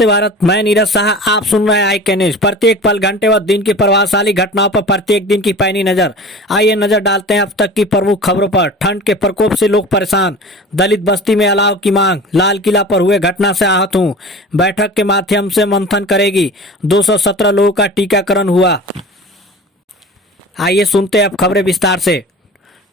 नमस्ते भारत, मैं नीरज शाह। आप सुन रहे हैं आई के न्यूज। प्रत्येक पल, घंटे व दिन की प्रभावशाली घटनाओं पर प्रत्येक दिन की पैनी नजर। आइए नजर डालते हैं अब तक की प्रमुख खबरों पर। ठंड के प्रकोप से लोग परेशान, दलित बस्ती में अलाव की मांग, लाल किला पर हुए घटना से आहत हूं, बैठक के माध्यम से मंथन करेगी, 217 लोगों का टीकाकरण हुआ। आइए सुनते हैं अब खबरें विस्तार से।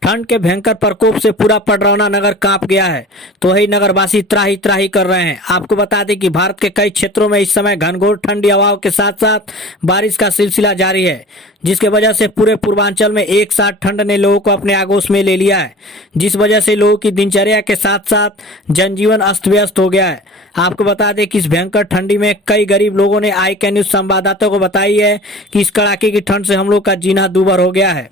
ठंड के भयंकर प्रकोप से पूरा पडरौना नगर कांप गया है, तो वही नगरवासी त्राही त्राही कर रहे हैं। आपको बता दें कि भारत के कई क्षेत्रों में इस समय घनघोर ठंडी हवाओं के साथ साथ बारिश का सिलसिला जारी है, जिसके वजह से पूरे पूर्वांचल में एक साथ ठंड ने लोगों को अपने आगोश में ले लिया है, जिस वजह से लोगों की दिनचर्या के साथ साथ जनजीवन अस्त व्यस्त हो गया है। आपको बता दें कि इस भयंकर ठंडी में कई गरीब लोगों ने आई के न्यूज संवाददाता को बताई है कि इस कड़ाके की ठंड से हम लोग का जीना दूभर हो गया है।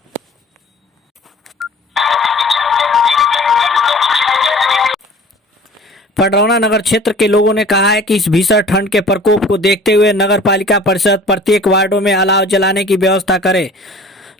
पडरौना नगर क्षेत्र के लोगों ने कहा है कि इस भीषण ठंड के प्रकोप को देखते हुए नगर पालिका परिषद प्रत्येक वार्डों में अलाव जलाने की व्यवस्था करे।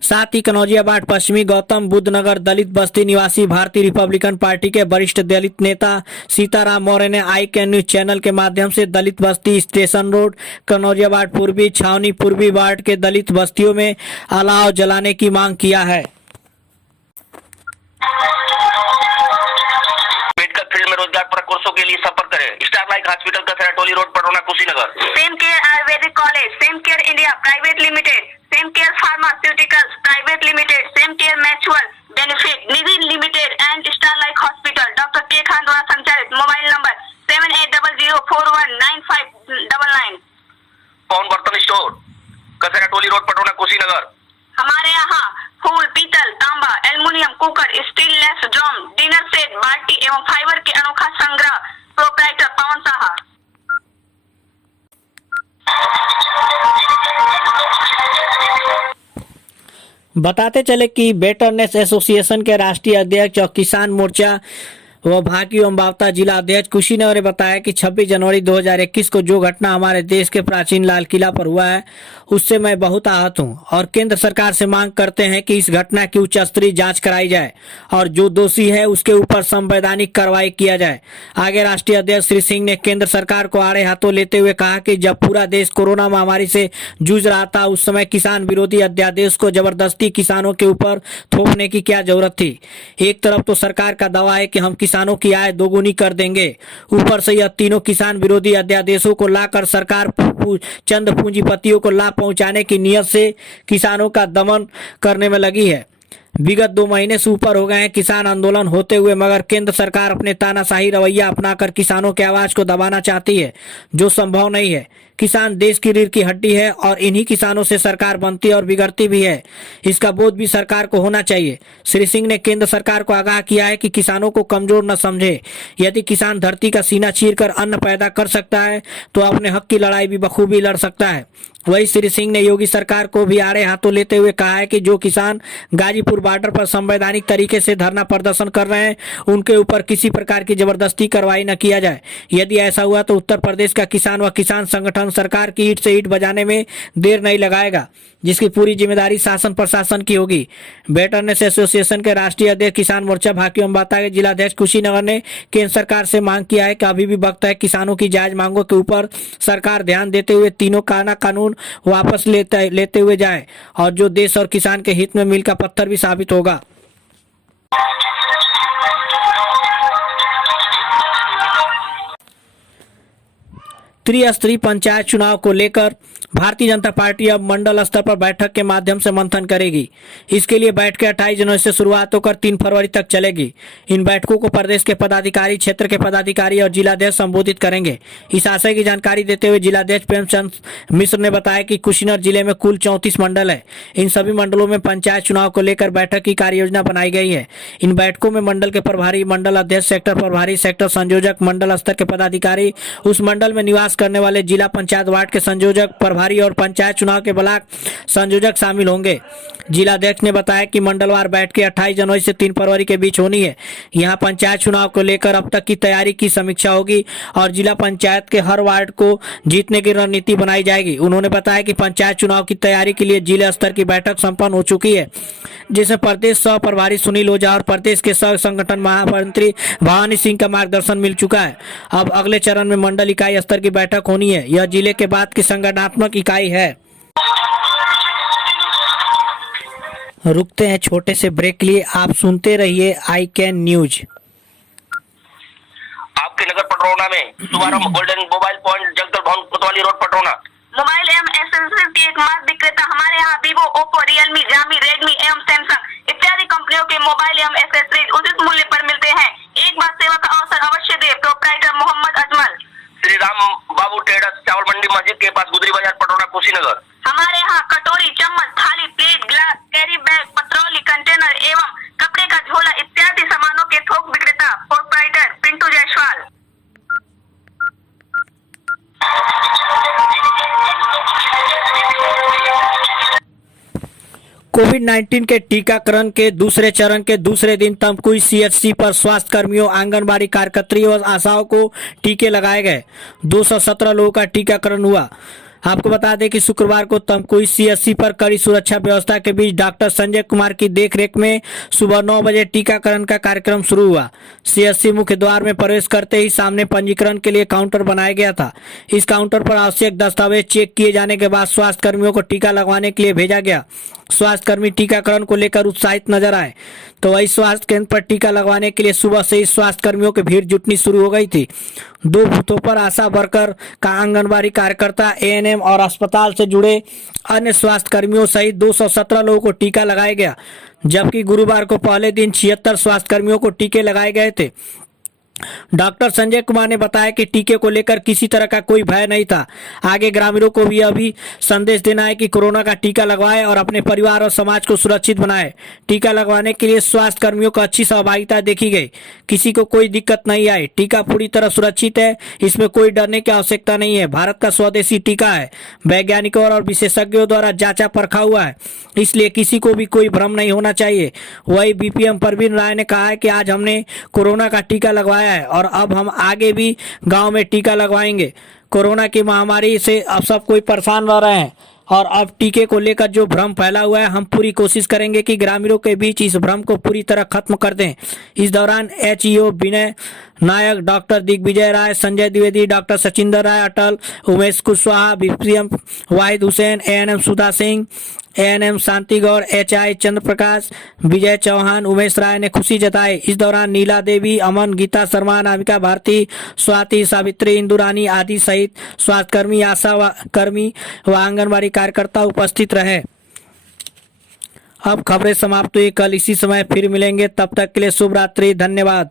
साथ ही कनौजिया वार्ड पश्चिमी गौतम बुद्ध नगर दलित बस्ती निवासी भारतीय रिपब्लिकन पार्टी के वरिष्ठ दलित नेता सीताराम मौर्य ने आई के न्यूज चैनल के माध्यम से दलित बस्ती, स्टेशन रोड, कनौजिया वार्ड पूर्वी, छावनी पूर्वी वार्ड के दलित बस्तियों में अलाव जलाने की मांग किया है। रोजगार पर कोर्सों के लिए संपर्क करें। Starlight hospital Kachra Toli road, Padrauna, Kushinagar. Same care ayurvedic college, same care India private limited, same care pharmaceuticals private limited, same care mutual benefit Nidhi limited and Starlight hospital doctor K Khan द्वारा संचालित। Mobile number 7800419599। पवन बर्तन स्टोर, कचरा टोली रोड, पडरौना, कुशीनगर। हमारे यहाँ फूल, पीतल, तांबा, aluminium, cooker, stainless drum, dinner set, बाल्टी एवं फाइबर के अनोखा संग्रह। प्रोप्राइटर पवन साहा। बताते चले कि बेटरनेस एसोसिएशन के राष्ट्रीय अध्यक्ष और किसान मोर्चा व भाकी एवं बावता जिला अध्यक्ष कुशीनगर ने बताया कि 26 जनवरी 2021 को जो घटना हमारे देश के प्राचीन लाल किला पर हुआ है, उससे मैं बहुत आहत हूं और केंद्र सरकार से मांग करते हैं कि इस घटना की उच्च स्तरीय जांच कराई जाए और जो दोषी है उसके ऊपर संवैधानिक कार्रवाई किया जाए। आगे राष्ट्रीय अध्यक्ष श्री सिंह ने केंद्र सरकार को आड़े हाथों लेते हुए कहा कि जब पूरा देश कोरोना महामारी से जूझ रहा था, उस समय किसान विरोधी अध्यादेश को जबरदस्ती किसानों के ऊपर थोपने की क्या जरूरत थी। एक तरफ तो सरकार का दावा है कि हम किसानों की आय दोगुनी कर देंगे, ऊपर से यह तीनों किसान विरोधी अध्यादेशों को लाकर सरकार चंद पूंजीपतियों को लाभ पहुंचाने की नियत से किसानों का दमन करने में लगी है। विगत 2 महीने से ऊपर हो गए हैं किसान आंदोलन होते हुए, मगर केंद्र सरकार अपने तानाशाही रवैया अपनाकर किसानों के आवाज को दबाना चाहती है, जो संभव नहीं है। किसान देश की रीढ़ की हड्डी है और इन्हीं किसानों से सरकार बनती और बिगड़ती भी है। इसका बोध भी सरकार को होना चाहिए। श्री सिंह ने केंद्र सरकार को आगाह किया है कि किसानों को कमजोर न समझे। यदि किसान धरती का सीना चीरकर अन्न पैदा कर सकता है तो अपने हक की लड़ाई भी बखूबी लड़ सकता है। वही श्री सिंह ने योगी सरकार को भी आड़े हाथों लेते हुए कहा है कि जो किसान गाजीपुर बॉर्डर पर संवैधानिक तरीके से धरना प्रदर्शन कर रहे हैं, उनके ऊपर किसी प्रकार की जबरदस्ती कार्रवाई न किया जाए। यदि ऐसा हुआ तो उत्तर प्रदेश का किसान व किसान संगठन सरकार की ईंट से ईंट बजाने में देर नहीं लगाएगा, जिसकी पूरी जिम्मेदारी शासन प्रशासन की होगी। बेटरनेस एसोसिएशन के राष्ट्रीय अध्यक्ष किसान मोर्चा भाकी एवं बावता के जिलाध्यक्ष कुशीनगर ने केंद्र सरकार से मांग किया है कि अभी भी वक्त है किसानों की जायज मांगों के ऊपर सरकार ध्यान देते हुए तीनों कानून वापस लेते हुए जाए, और जो देश और किसान के हित में मील का पत्थर भी साबित होगा। त्रिस्तरीय पंचायत चुनाव को लेकर भारतीय जनता पार्टी अब मंडल स्तर पर बैठक के माध्यम से मंथन करेगी। इसके लिए बैठकें 28 जनवरी से शुरुआत होकर 3 फरवरी तक चलेगी। इन बैठकों को प्रदेश के पदाधिकारी, क्षेत्र के पदाधिकारी और जिलाध्यक्ष संबोधित करेंगे। इस आशय की जानकारी देते हुए जिलाध्यक्ष प्रेमचंद मिश्र ने बताया कि कुशीनगर जिले में कुल 34 मंडल है। इन सभी मंडलों में पंचायत चुनाव को लेकर बैठक की कार्य योजना बनाई गई है। इन बैठकों में मंडल के प्रभारी, मंडल अध्यक्ष, सेक्टर प्रभारी, सेक्टर संयोजक, मंडल स्तर के पदाधिकारी, उस मंडल में निवास करने वाले जिला पंचायत वार्ड के संयोजक, प्रभारी और पंचायत चुनाव के ब्लॉक संयोजक शामिल होंगे। जिलाध्यक्ष ने बताया कि मंडलवार बैठकें 28 जनवरी से 3 फरवरी के बीच होनी है। यहां पंचायत चुनाव को लेकर अब तक की तैयारी की समीक्षा होगी और जिला पंचायत के हर वार्ड को जीतने की रणनीति बनाई जाएगी। उन्होंने बताया कि पंचायत चुनाव की तैयारी के लिए जिला स्तर की बैठक संपन्न हो चुकी है, जिसमें प्रदेश सह प्रभारी सुनील ओझा और प्रदेश के सह संगठन महामंत्री भवानी सिंह का मार्गदर्शन मिल चुका है। अब अगले चरण में मंडल इकाई स्तर की बैठक बैठक होनी है। यह जिले के बाद की संगठनात्मक इकाई है। रुकते हैं छोटे से ब्रेक के लिए। आप सुनते रहिए आई कैन न्यूज। आपके नगर पटरौना में शुभारंभ गोल्डन मोबाइल पॉइंट जगदल भवन कोतवाली रोड पटरौना। मोबाइल एवं एसेसरीज के एकमात्र विक्रेता हमारे यहाँ Vivo, Oppo, Realme, Jami, Redmi एवं सैमसंग इत्यादि कंपनियों के मोबाइल एवं एसेसरीज उचित मूल्य पर मिलते हैं। एक बार सेवा का अवसर अवश्य दे। प्रोप्राइटर मोहम्मद अजमल, श्री राम बाबू ट्रेडर्स, चावल मंडी मस्जिद के पास, गुदरी बाजार, पटरौना, कुशीनगर। हमारे यहाँ कटोरी, चम्मच, थाली, प्लेट, ग्लास, कैरी बैग, पत्रौली, कंटेनर एवं कपड़े का झोला इत्यादि सामानों के थोक विक्रेता प्रोप्राइटर पिंटू जायसवाल। कोविड-19 के टीकाकरण के दूसरे चरण के दूसरे दिन तमकुई सीएचसी पर स्वास्थ्य कर्मियों, आंगनबाड़ी कार्यकर्तियों और आशाओं को टीके लगाए गए। 217 लोगों का टीकाकरण हुआ। आपको बता दें कि शुक्रवार को तमकुई सीएचसी पर कड़ी सुरक्षा व्यवस्था के बीच डॉक्टर संजय कुमार की देखरेख में सुबह 9 बजे टीकाकरण का कार्यक्रम शुरू हुआ। सीएचसी मुख्य द्वार में प्रवेश करते ही सामने पंजीकरण के लिए काउंटर बनाया गया था। इस काउंटर पर आवश्यक दस्तावेज चेक किए जाने के बाद स्वास्थ्य कर्मियों को टीका लगवाने के लिए भेजा गया। स्वास्थ्य कर्मी टीकाकरण को लेकर उत्साहित नजर आए तो वही स्वास्थ्य केंद्र पर टीका लगवाने के लिए सुबह से ही स्वास्थ्य कर्मियों की भीड़ जुटनी शुरू हो गई थी। 2 बूथों पर आशा वर्कर का आंगनबाड़ी कार्यकर्ता, एएनएम और अस्पताल से जुड़े अन्य स्वास्थ्य कर्मियों सहित 217 लोगों को टीका लगाया गया, जबकि गुरुवार को पहले दिन 76 स्वास्थ्य कर्मियों को टीके लगाए गए थे। डॉक्टर संजय कुमार ने बताया कि टीके को लेकर किसी तरह का कोई भय नहीं था। आगे ग्रामीणों को भी अभी संदेश देना है कि कोरोना का टीका लगवाएं और अपने परिवार और समाज को सुरक्षित बनाएं। टीका लगवाने के लिए स्वास्थ्य कर्मियों को अच्छी सहभागिता देखी गई। किसी को कोई दिक्कत नहीं आई। टीका पूरी तरह सुरक्षित है, इसमें कोई डरने की आवश्यकता नहीं है। भारत का स्वदेशी टीका है, वैज्ञानिकों और विशेषज्ञों द्वारा जांचा परखा हुआ है, इसलिए किसी को भी कोई भ्रम नहीं होना चाहिए। वही बीपीएम परवीन राय ने कहा है कि आज हमने कोरोना का टीका लगवाया है और अब हम आगे भी गांव में टीका लगवाएंगे। कोरोना की महामारी से अब सब कोई परेशान रह रहे हैं और अब टीके को लेकर जो भ्रम फैला हुआ है, हम पूरी कोशिश करेंगे कि ग्रामीणों के बीच इस भ्रम को पूरी तरह खत्म कर दें। इस दौरान एचईओ विनय नायक, डॉक्टर दिग्विजय राय, संजय द्विवेदी, डॉक्टर सचिंदर राय अटल, उमेश कुशवाहा, बीपीएम वाहिद हुसैन, एएनएम सुधा सिंह, एएनएम शांति गौर, एचआई चंद्र प्रकाश, विजय चौहान, उमेश राय ने खुशी जताई। इस दौरान नीला देवी, अमन, गीता शर्मा, नामिका भारती, स्वाति, सावित्री, इंदुरानी आदि सहित स्वास्थ्यकर्मी, आशा कर्मी व आंगनबाड़ी कार्यकर्ता उपस्थित रहे। अब खबरें समाप्त हुई। कल इसी समय फिर मिलेंगे। तब तक के लिए शुभ रात्रि। धन्यवाद।